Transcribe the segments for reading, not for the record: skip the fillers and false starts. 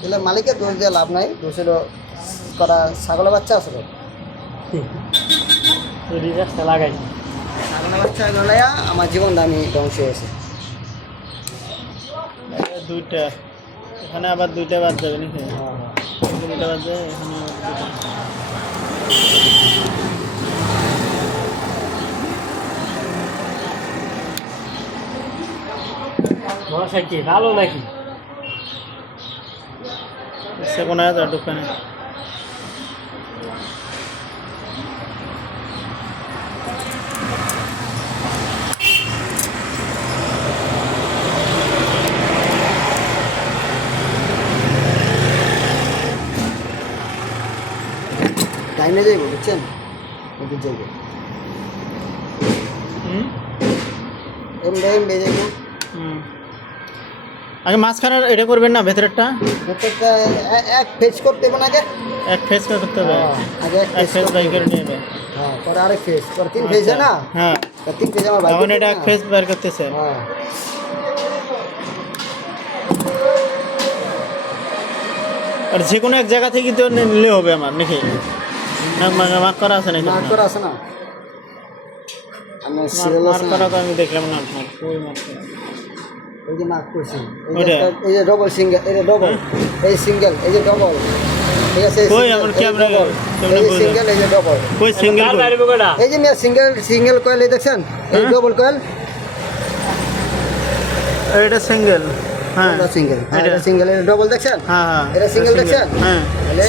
তাহলে মালিকের দোষ দিয়ে লাভ নাই, দোষ হলো করা ছাগলের বাচ্চা আসলে রিচার্জটা লাগাই ছাগলের বাচ্চা গলাইয়া আমার জীবনটা আমি ধ্বংস হয়েছে। দুইটা এখানে আবার দুইটা বাদ যাবে নাকি? দুইটা বাদ যাবে এখানে মশা কি ভালো নাকি? সে কোন দোকানে টাইমে যাইব বুঝছেন, ওদের যাইব এমনি যাইব। আগে মাঝখানে এটা করবেন না, ভেতরেরটা ভেতরটা এক ফেজ করতে হবে না, আগে এক ফেজ করতে হবে। আগে এক ফেজ বাইকের নেবে, হ্যাঁ, পরে আরেক ফেজ, পরে 3 ফেজ না? হ্যাঁ, 3 ফেজ আমার বাইক। এখন এটা এক ফেজ বের করতেছে। হ্যাঁ, আর যে কোনো এক জায়গা থেকে তো নিলে হবে আমার নাকি? না মার্ক করা আছে নাকি? মার্ক করা আছে না? আমি সিরিয়াল মার্ক করা তো আমি দেখলাম না আপনার কই মার্ক করা? এই যে মার্ক করছি, এই যে ডবল সিঙ্গেল, এই যে ডবল, এই সিঙ্গেল, এই যে ডবল, ঠিক আছে? কই আমার ক্যামেরা এই যে সিঙ্গেল, এই যে ডবল, কই সিঙ্গেল এই যে মিয়া সিঙ্গেল কয়েল, এই দেখছেন? এই ডবল কয়েল, এটা সিঙ্গেল। হ্যাঁ, এটা সিঙ্গেল, এটা সিঙ্গেল, এটা ডবল দেখছেন? হ্যাঁ হ্যাঁ, এটা সিঙ্গেল দেখছেন? হ্যাঁ,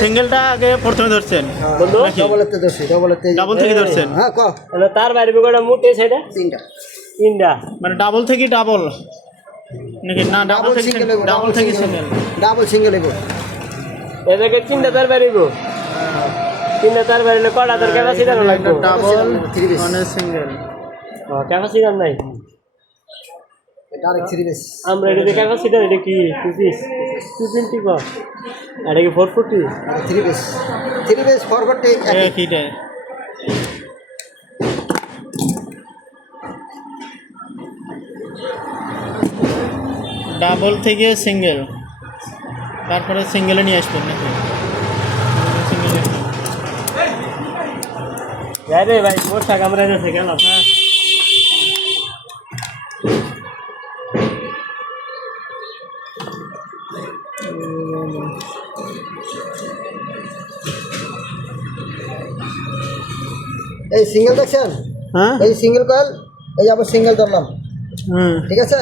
সিঙ্গেলটা আগে প্রথমে ধরছেন, ডবলেতে ধরছি, ডবলেতে ডাবল থেকে ধরছেন। হ্যাঁ, ক তাহলে তার বাইরে বিগড়া মোটে সেটা তিনটা মানে ডাবল থেকে ডাবল নাকি? না, ডাবল থেকে সিঙ্গেল, ডাবল থেকে সিঙ্গেল, ডাবল সিঙ্গেল এগো এটাকে তিনটা তার বাইরে গো, তিনটা তার বাইরে কটা তার ক্যাপাসিটি লাগবে? ডাবল মানে সিঙ্গেল, ক্যাপাসিটি নাই। এটা আরেক 3 বেস। আমরা এটা ক্যাপাসিটি, এটা কি 2 পিস 220 কো, এটা কি 440? 3 বেস, 3 বেস ফরওয়ার্ড কিটা ডাবল থেকে সিঙ্গেল, তারপরে সিঙ্গেলে নিয়ে আসবেন নাকি? সিঙ্গেলে আরে ভাই মোটা ক্যামেরা আছে কেন? হ্যাঁ, এই সিঙ্গেল দেখছেন? হ্যাঁ, এই সিঙ্গেল কয়েল, এই যে আবার সিঙ্গেল ধরলাম, হুম, ঠিক আছে?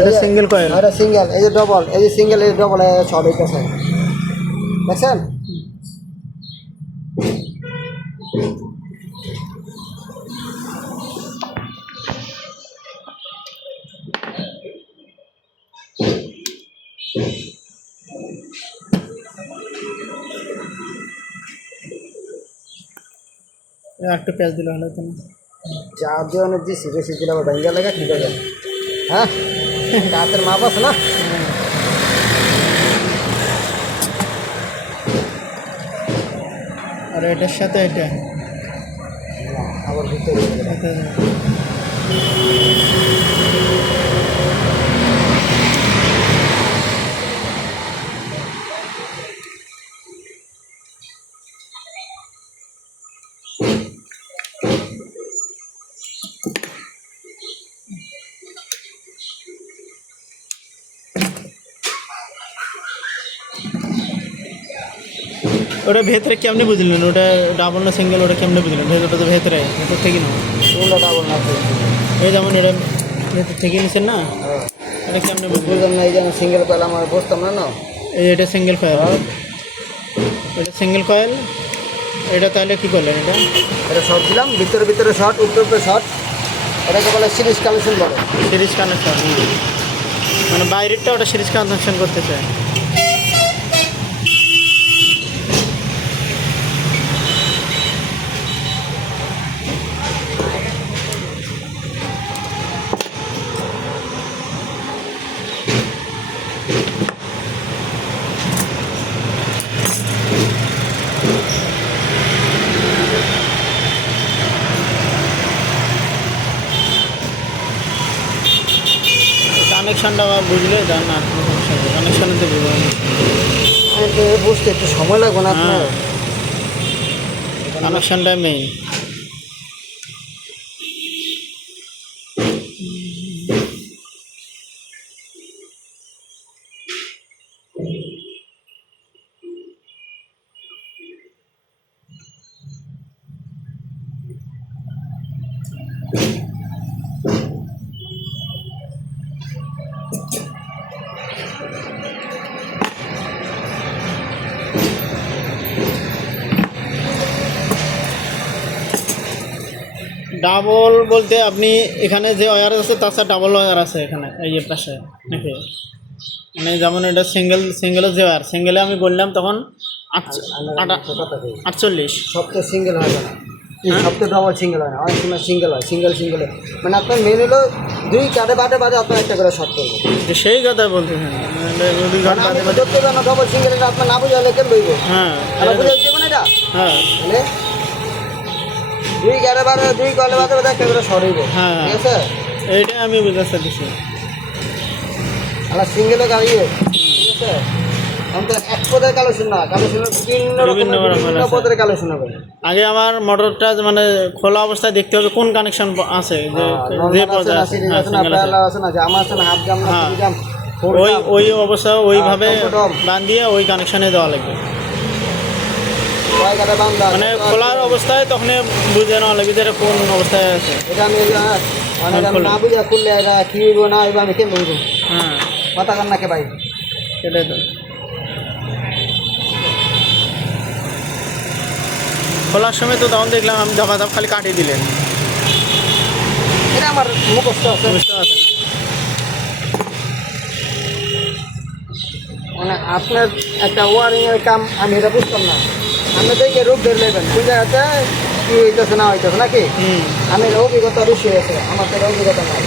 এটা সিঙ্গেল কয়েল, এটা সিঙ্গেল, এই যে ডবল, এই যে সিঙ্গেল, এই যে ডবল, সব এই আছে দেখছেন? একটু পেঁয়াজ দিলে হলো তো না? যা দিয়ে দিচ্ছি, বেশি দিলে আবার ভেঙ্গে লাগা ঠিক আছে। হ্যাঁ, হাতের মাপ আছে না? আর এটার সাথে এটা আবার ভিতরে ওটা ভেতরে কেমনি বুঝলেন? ওটা ডাবল না সিঙ্গেল, ওটা কেমনি বুঝলেন? ভেতরটা তো ভেতরে, ভেতর থেকে না, কোনটা ডাবল না? এই যেমন এটা ভেতর থেকে নিছেন না, এটা কেমনি বুঝলেন? বুঝলাম না, এই যে সিঙ্গেল কয়েল আমার বুঝতাম না না। এই এটা সিঙ্গেল কয়েল, এটা সিঙ্গেল কয়েল, এটা তাহলে কী করলেন? এটা শর্ট দিলাম, ভিতরে ভিতরে শর্ট, উপরে উপরে শর্ট, এটাকে বলে সিরিজ কানেকশন বলে। সিরিজ কানেকশন, মানে বাইরেরটা ওটা সিরিজ কানেকশন করতে চায়। কানেকশনটা বুঝলে যান না, কোনো সমস্যা নেই, কানেকশানে তো বুঝবেন। বুঝতে একটু সময় লাগবে না আপনার? হ্যাঁ, কানেকশনটা মেইন। ডাবল বলতে আপনি এখানে যে ওয়্যার আছে তার সাথে ডাবল ওয়্যার আছে এখানে এই যে পাশে নাকি, মানে যেমন এটা সিঙ্গেলের যে ওয়্যার, সিঙ্গেলে আমি বললাম তখন 48। সবটা সিঙ্গেল হয় না, সবটা ডবল সিঙ্গেল হয় না, অনেক সময় সিঙ্গেল হয়, সিঙ্গেল মানে আপনার মেন হলো দুই কাটে বাদে আপনার একটা করে শর্ট করবে। সেই কথা বলতে ধরতে পারেন না ডবল সিঙ্গেল, এটা আপনার না বুঝালে কেন বইব? হ্যাঁ, বুঝে উঠবে না এটা। হ্যাঁ, মানে দুই কাটে দুই কলে বাদে একটা করে শর্ট হইব। হ্যাঁ, ঠিক আছে, এইটা আমি বুঝাতে দিচ্ছি। আমার সিঙ্গেলও গাড়ি, ঠিক আছে। আমাদের এক পদের কালেকশন না, কালেকশন বিভিন্ন পদের কালেকশন হবে। আগে আমার মোটরটা মানে খোলা অবস্থায় দেখতে হবে কোন কানেকশন আছে, যে পদে আছে, ওই অবস্থা ওইভাবে বান দিয়ে ওই কানেকশনে দেওয়া লাগবে। মানে খোলার অবস্থায় তখন বুঝে নেওয়া লাগবে যে এটা কোন অবস্থায় আছে। এটা আমি না বুঝা করলে এটা কি হইব না হইব আমি কেন বলবো? হ্যাঁ, কথা কান নাকে ভাই, সেটাই তো। খোলার সময় তো তখন দেখলাম আমি ধাপ খালি কাটিয়ে দিলেন, এটা আমার মুখস্থ আছে, বুঝতে পারছেন? মানে আপনার একটা ওয়ারিং এর কাম আমি এটা বুঝতাম না, আপনি দেখে রূপ ধরে নেবেন কোন জায়গাতে কি হইতেছে না হইতেছে নাকি। আমি অভিজ্ঞতা বেশি হয়েছে, আমার তো অভিজ্ঞতা নাই।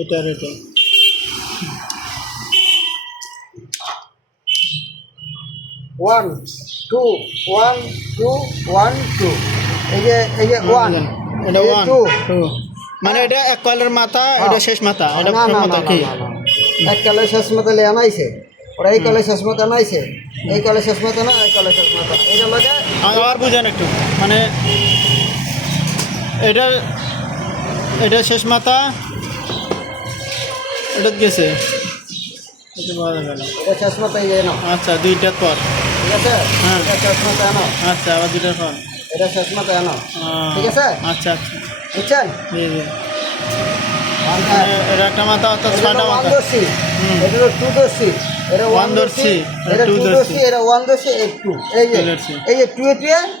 এটার এটা 1 2 1 2 1 2, এই যে 1, এটা 1 2, 2, মানে এটা এক কয়েলের মাথা, এটা শেষ মাথা, এটা মাথা কি এক কলের শেষ মাথা লে আনাইছে, ওরা এই কলের শেষ মাথা আনাইছে, এই কলের শেষ মাথা না, এই কলের শেষ মাথা, এটা লাগে। আবার বুঝেন একটু, মানে এটা শেষ মাথা, এটা গেছে, এটা পাওয়া যাবে না। এটা শেষ মাথা এই না, আচ্ছা, দুইটার পর, ঠিক আছে। হ্যাঁ, এটা শেষ মাথা আনো, আচ্ছা, আবার দুইটার পর, এটা শেষ মাথা আনো, ঠিক আছে। আচ্ছা আচ্ছা, বুঝছেন? জি জি, এটা একটা মাথা অর্থাৎ 6টা মাথা। এটা 2 দর্শি, এটা 1 দর্শি, এটা 2 দর্শি, এটা 1 দর্শি, এই 2, এই যে 2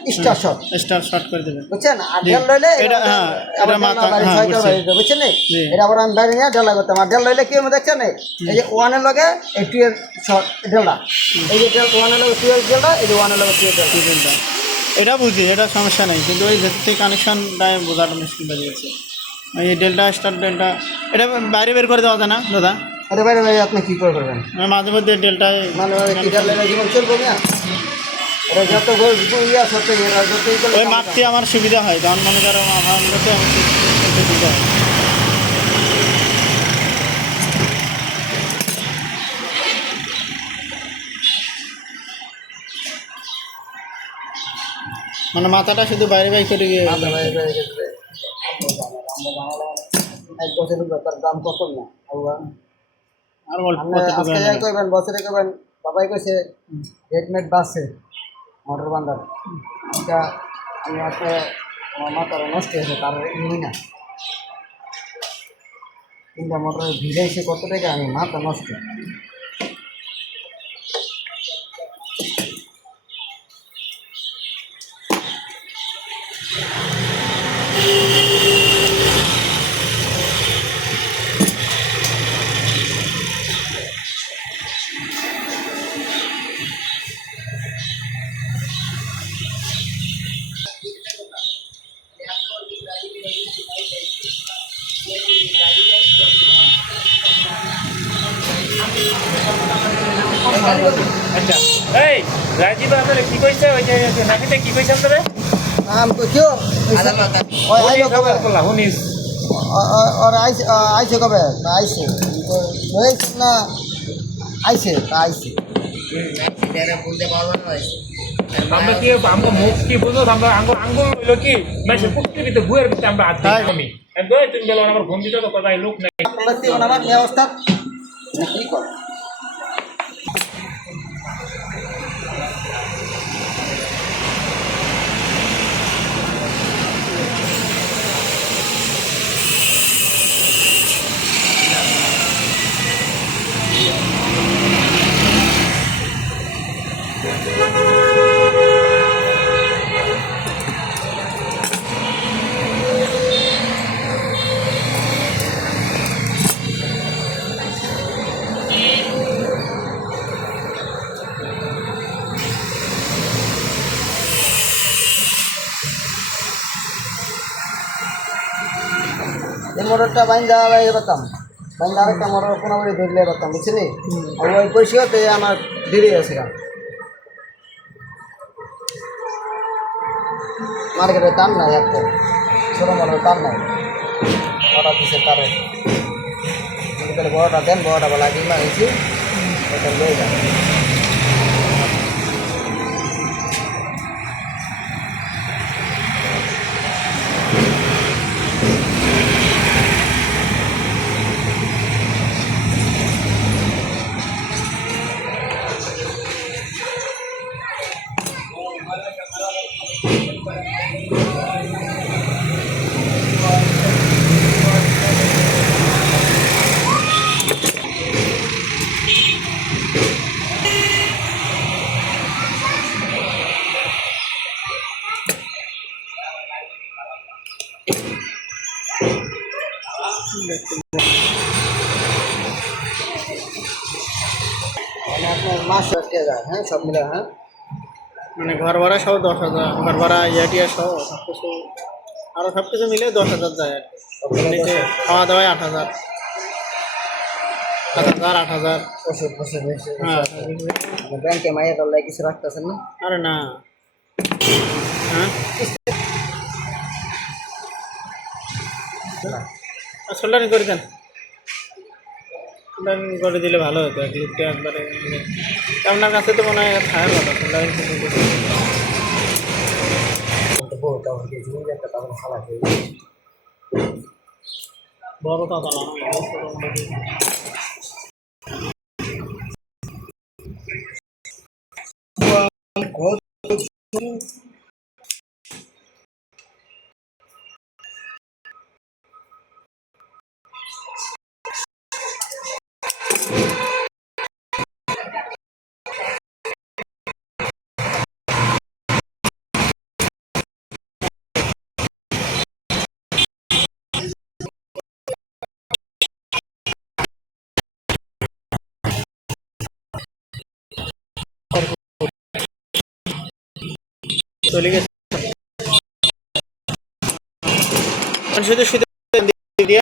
এ স্টার শট করে দেবেন, বুঝছেন। আর ঢেল লইলে এটা, হ্যাঁ, এটা মাথা, হ্যাঁ, বুঝছেন। এটা আবার আমি বাইরে নিয়ে ঢেলা করতাম, আর ঢেল লইলে কি হবে দেখছেন, এই যে 1 এর লগে এই 2 এর শট ঢেলা, এই যে 1 এর লগে 2 এর ঢেলা, এই যে 1 এর লগে 2 এর ঢেলা, এটা বুঝি, এটা সমস্যা নেই, কিন্তু ওই ভেতর থেকে কানেকশনটাই বোঝাটা মুশকিল হয়ে যাচ্ছে। এই ডেল্টা স্টার ডেল্টা এটা বাইরে বের করে দেওয়া যায় না দাদা? এটা বাইরে বাইরে আপনি কী করে করবেন? মাঝে মধ্যে ডেল্টায় মানে কি ঢেল লইলে জীবন চলবো না, এটা যত ইয়া সত্য এরা যত ওই মাপতে আমার সুবিধা হয়, কারণ মনে করো আমার সুবিধা হয়। মানে মাথাটা শুধু বাইরে বাইরে করে গিয়ে এক বছরের ব্যাপার, দাম কত না আর আজকে যাই করবেন, বছরে করবেন। বাবাই কইছে রেডমেড বাসে মোটর বান্ধার, এটা আমি একটা আমার মাথার নষ্ট হয়েছে, তার নিই না 3টা মোটর ভিড়াইছে কত টাকা, আমি মাথা নষ্ট। রাজীব আপনারা কি কইছে ওই যে নাকিতে কি কইছে আপনারা নাম তো কিও ওই আইলো কবে করলাম উনিশ और आइसे कब है आइसे ना आइसे आइसे আমরা কি আমরা মুখ কি বুঝো আমরা আঙ্গুল আঙ্গুল হইলো কি মানে পুষ্টির ভিতরে গুয়ের ভিতরে আমরা আছি আমি একদম তুমি গেল আমার ফোন দিতে তো কথা লোক নাই लगती है ना व्यवस्था नहीं कर এই মোটরটা বাইন্দা ভাই বাতাম বাইন্দা আরেকটা মোটর কোনাবাড়ি ধরলে বাতাম বুঝছিলি আর ওই পয়সাতে আমার দেরি আছে গা মার্কেটে দাম নাই এত ছোটো মোটর দাম নাই অর্ডার দিছে তারে তাহলে বড়টা দেন বড়টা বলা কি মারিছি ওটা লয়ে যান মানে আপনার মাস কে যায় হ্যাঁ সব মিলে হ্যাঁ মানে ঘর ভাড়া সহ 10,000 ঘর ভাড়া ইয়াটিয়া সহ সব কিছু আরও সব কিছু মিলে 10,000 যায় আর কি এমনিতে খাওয়া দাওয়ায় 8,000 7,000 8,000 ওষুধ ফসুধ বেশি হ্যাঁ ব্যাংকে মাইয়া ডলাই কিছু রাখতেছেন না আরে না হ্যাঁ সোল্ডারিং করে দেন সোল্ডারিং করে দিলে ভালো হতো এক লিফটে একবারে আপনার কাছে তো মনে হয় থাকার কথা সোল্ডারিং করে বহুত আমার কিছু একটা তখন খালা খেয়ে বড় কথা না চলে গেছে শুধু শুধু দিয়ে